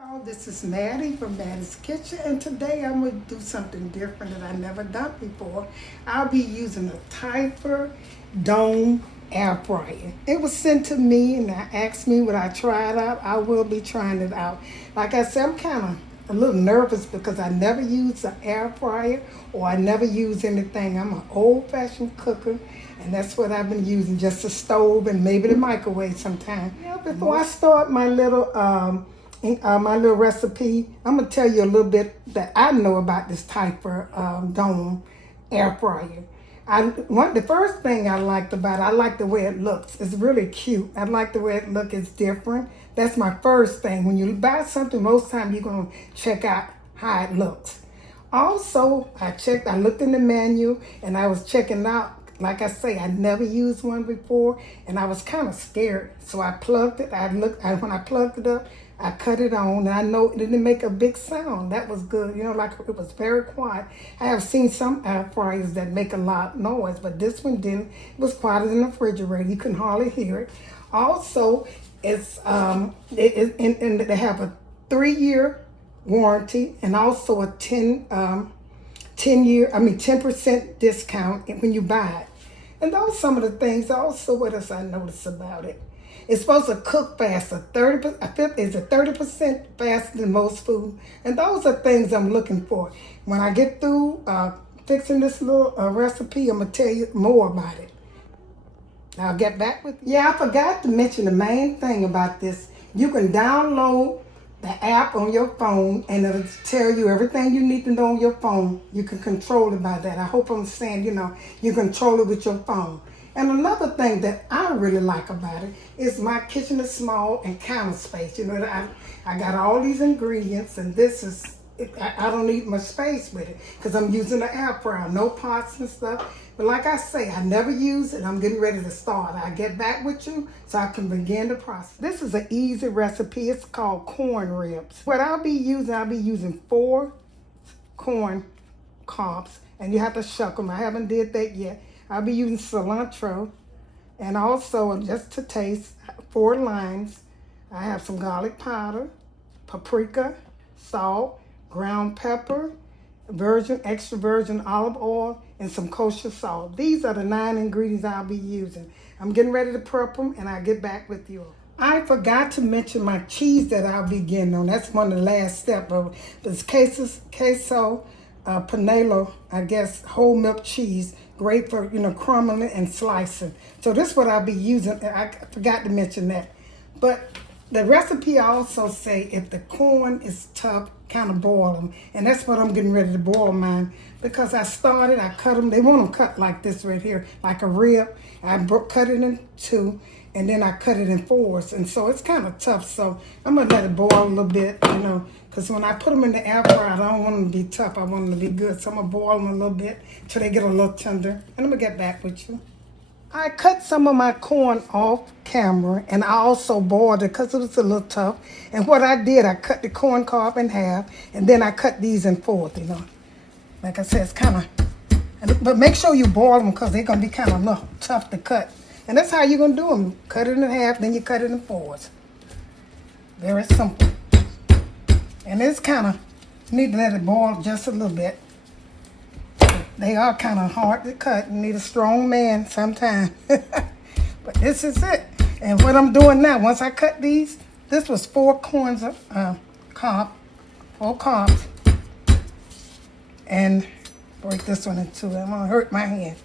Y'all, this is Mattie from Mattie's Kitchen, and today I'm going to do something different that I've never done before. I'll be using a Typhur dome air fryer. It was sent to me and they asked me would I try it out. I will be trying it out. Like I said, I'm kind of a little nervous because I never use an air fryer or I never use anything. I'm an old-fashioned cooker, and that's what I've been using, just a stove and maybe the microwave sometimes. Yeah, before I start my little recipe, I'm gonna tell you a little bit that I know about this Typhur dome air fryer. The first thing I liked about it, I like the way it looks. It's really cute. I like the way it looks. It's different. That's my first thing. When you buy something, most times you're gonna check out how it looks. Also, I looked in the menu and I was checking out. Like I say, I never used one before and I was kind of scared. So I plugged it. When I plugged it up, I cut it on, and I know it didn't make a big sound. That was good. Like it was very quiet. I have seen some air fryers that make a lot of noise, but this one didn't. It was quieter than the refrigerator. You couldn't hardly hear it. Also, it's and they have a 3-year warranty and also a 10% discount when you buy it. And those are some of the things. Also, what else I noticed about it? It's supposed to cook faster. 30% faster than most food. And those are things I'm looking for. When I get through fixing this little recipe, I'm going to tell you more about it. I'll get back with you. Yeah, I forgot to mention the main thing about this. You can download the app on your phone and it'll tell you everything you need to know on your phone. You can control it by that. I hope I'm saying, you control it with your phone. And another thing that I really like about it is my kitchen is small and counter space. I got all these ingredients, and I don't need much space with it because I'm using the air fryer, no pots and stuff. But like I say, I never use it. I'm getting ready to start. I'll get back with you so I can begin the process. This is an easy recipe. It's called corn ribs. What I'll be using 4 corn cobs, and you have to shuck them. I haven't did that yet. I'll be using cilantro, and also just to taste, 4 limes. I have some garlic powder, paprika, salt, ground pepper, extra virgin olive oil, and some kosher salt. These are the 9 ingredients I'll be using. I'm getting ready to prep them, and I'll get back with you. I forgot to mention my cheese that I'll be getting on. That's one of the last steps of this queso panelo, I guess, whole milk cheese. Great for, crumbling and slicing. So this is what I'll be using. I forgot to mention that. But the recipe also say if the corn is tough, kind of boil them. And that's what I'm getting ready to boil mine. Because I cut them. They want them cut like this right here, like a rib. I cut it in 2, and then I cut it in 4s. And so it's kind of tough. So I'm going to let it boil a little bit, because when I put them in the air fryer, I don't want them to be tough. I want them to be good. So I'm going to boil them a little bit till they get a little tender. And I'm going to get back with you. I cut some of my corn off camera, and I also boiled it because it was a little tough. And what I did, I cut the corn cob in half, and then I cut these in 4s, Like I said, it's kind of, but make sure you boil them because they're going to be kind of tough to cut. And that's how you're going to do them. Cut it in half, then you cut it in 4s. Very simple. And it's kind of, you need to let it boil just a little bit. They are kind of hard to cut. You need a strong man sometime. But this is it. And what I'm doing now, once I cut these, this was 4 corns of 4 cobs. And break this one in 2. I'm going to hurt my hand.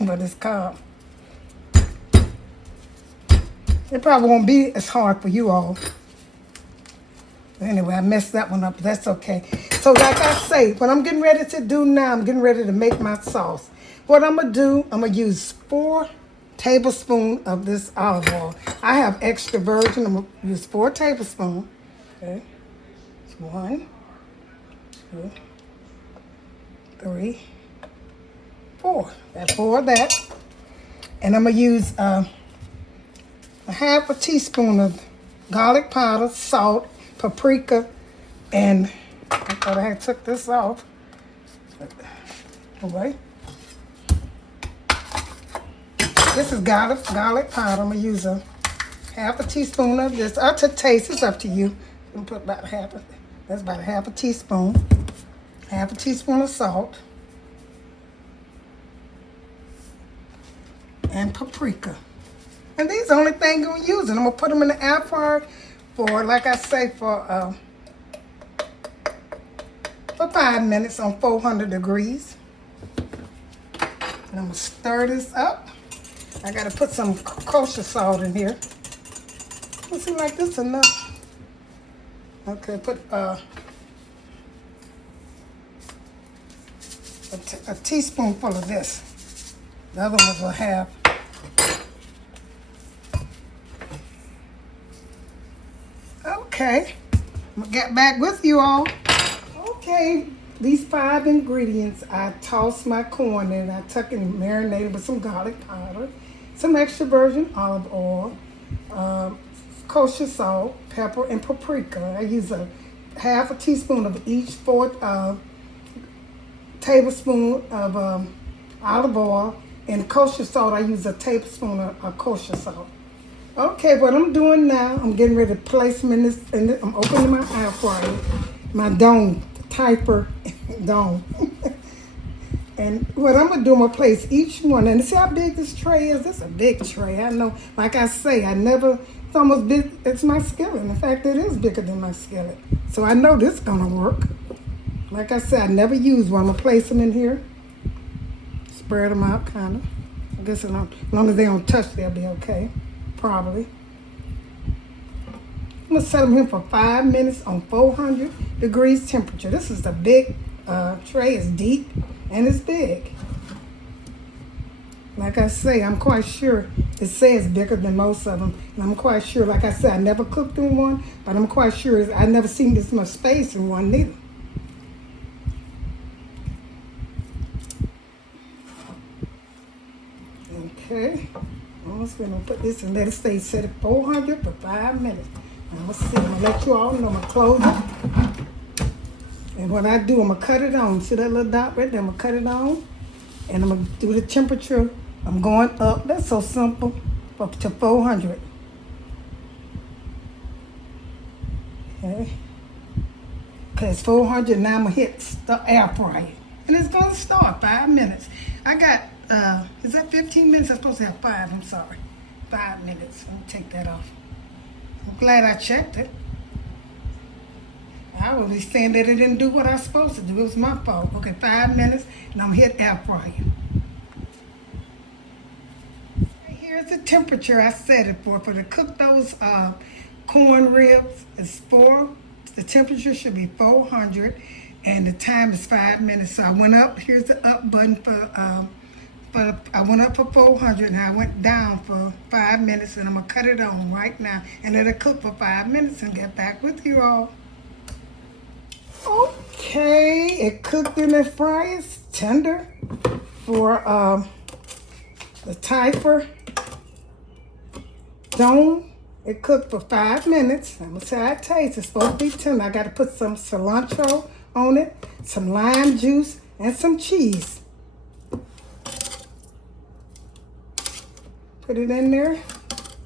But it's cob. It probably won't be as hard for you all. Anyway, I messed that one up, but that's okay. So like I say, what I'm getting ready to do now, I'm getting ready to make my sauce. What I'm going to do, I'm going to use 4 tablespoons of this olive oil. I have extra virgin. I'm going to use 4 tablespoons. Okay. 1, 2, 3, 4. That's 4 of that. And I'm going to use a half a teaspoon of garlic powder, salt, paprika, and I thought I had took this off. Okay. This is garlic powder. I'm going to use a half a teaspoon of this. Up to taste. It's up to you. And put about that's about a half a teaspoon. Half a teaspoon of salt. And paprika. And these are the only things I'm using. I'm going to put them in the air fryer for, like I say, for 5 minutes on 400 degrees. And I'm going to stir this up. I got to put some kosher salt in here. It seems like this enough. Okay, put a teaspoonful of this. The other ones will have. Okay, I'm gonna get back with you all. Okay, these 5 ingredients, I tossed my corn in. I took it and marinated with some garlic powder, some extra virgin olive oil, kosher salt, pepper, and paprika. I use a half a teaspoon of each, 4 tablespoon of olive oil, and kosher salt. I use a tablespoon of kosher salt. Okay, what I'm doing now, I'm getting ready to place them in this, I'm opening my air fryer, my dome, Typhur dome. And what I'm going to do, I'm going to place each one, and see how big this tray is? This is a big tray. I know, like I say, it's almost big, it's my skillet. In fact, it is bigger than my skillet. So I know this is going to work. Like I said, I never use one. I'm going to place them in here. Spread them out, kind of. I guess as long as they don't touch, they'll be okay. Probably. I'm going to set them here for 5 minutes on 400 degrees temperature. This is a big tray. It's deep and it's big. Like I say, I'm quite sure it says bigger than most of them. And I'm quite sure, like I said, I never cooked in one, but I'm quite sure I never seen this much space in one neither. Okay. I'm just going to put this and let it stay set at 400 for 5 minutes. I'm going to see. I'm going to let you all know. I'm going to close it. And what I do, I'm going to cut it on. See that little dot right there? I'm going to cut it on. And I'm going to do the temperature. I'm going up. That's so simple. Up to 400. Okay. Okay, it's 400. Now I'm going to hit the air fryer. And it's going to start 5 minutes. I got... is that 15 minutes? I'm supposed to have 5. I'm sorry. 5 minutes. Let me take that off. I'm glad I checked it. I was saying that it didn't do what I was supposed to do. It was my fault. Okay, 5 minutes, and I'm hit air fryer. Here's the temperature I set it for. For to cook those corn ribs, the temperature should be 400, and the time is 5 minutes. So I went up. Here's the up button for. But I went up for 400 and I went down for 5 minutes, and I'm going to cut it on right now and let it cook for 5 minutes and get back with you all. Okay, it cooked in the fryer. It's tender for the Typhur dome. It cooked for 5 minutes. I'm going to say how it tastes. It's supposed to be tender. I got to put some cilantro on it, some lime juice, and some cheese. Put it in there.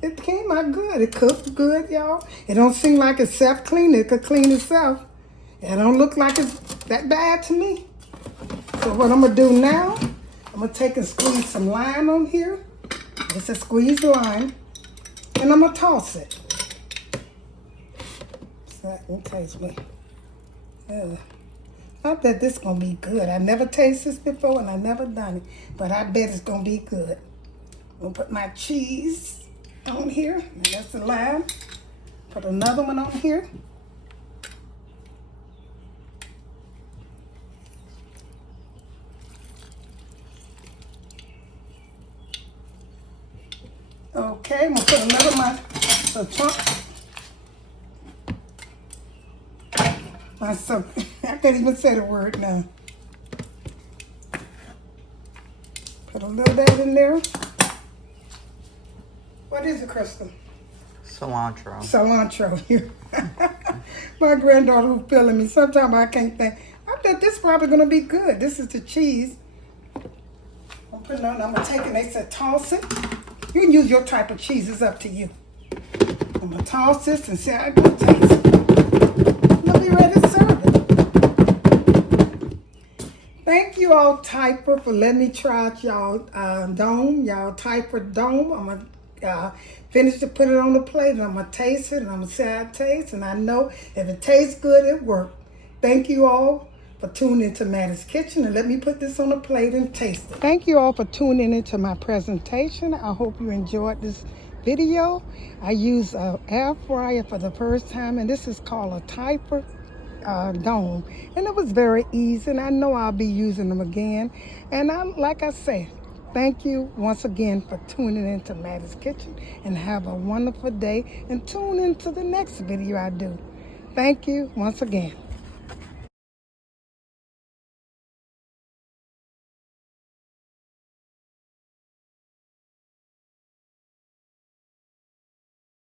It came out good. It cooked good, y'all. It don't seem like it's self-cleaning. It could clean itself. It don't look like it's that bad to me. So what I'm going to do now, I'm going to take and squeeze some lime on here. It's a squeezed lime. And I'm going to toss it. So that can taste me. I bet this is going to be good. I never tasted this before and I never done it. But I bet it's going to be good. I'm going to put my cheese on here. And that's the lime. Put another one on here. Okay, I'm going to put another I can't even say the word now. Put a little bit in there. What is it, Crystal? Cilantro. Cilantro. My granddaughter who's feeling me. Sometimes I can't think. I bet this is probably going to be good. This is the cheese. I'm putting on. I'm going to take it. They said toss it. You can use your type of cheese. It's up to you. I'm going to toss this and see how it's going to taste. you all, Typhur, for letting me try out y'all dome, y'all Typhur dome. I'm going to finish to put it on the plate, and I'm going to taste it, and I'm going to say how it tastes, and I know if it tastes good, it worked. Thank you all for tuning into Mattie's Kitchen, and let me put this on the plate and taste it. Thank you all for tuning into my presentation. I hope you enjoyed this video. I used an air fryer for the first time, and this is called a Typhur dome, and it was very easy, and I know I'll be using them again. And like I said, thank you once again for tuning into Mattie's Kitchen, and have a wonderful day, and tune into the next video I do. Thank you once again.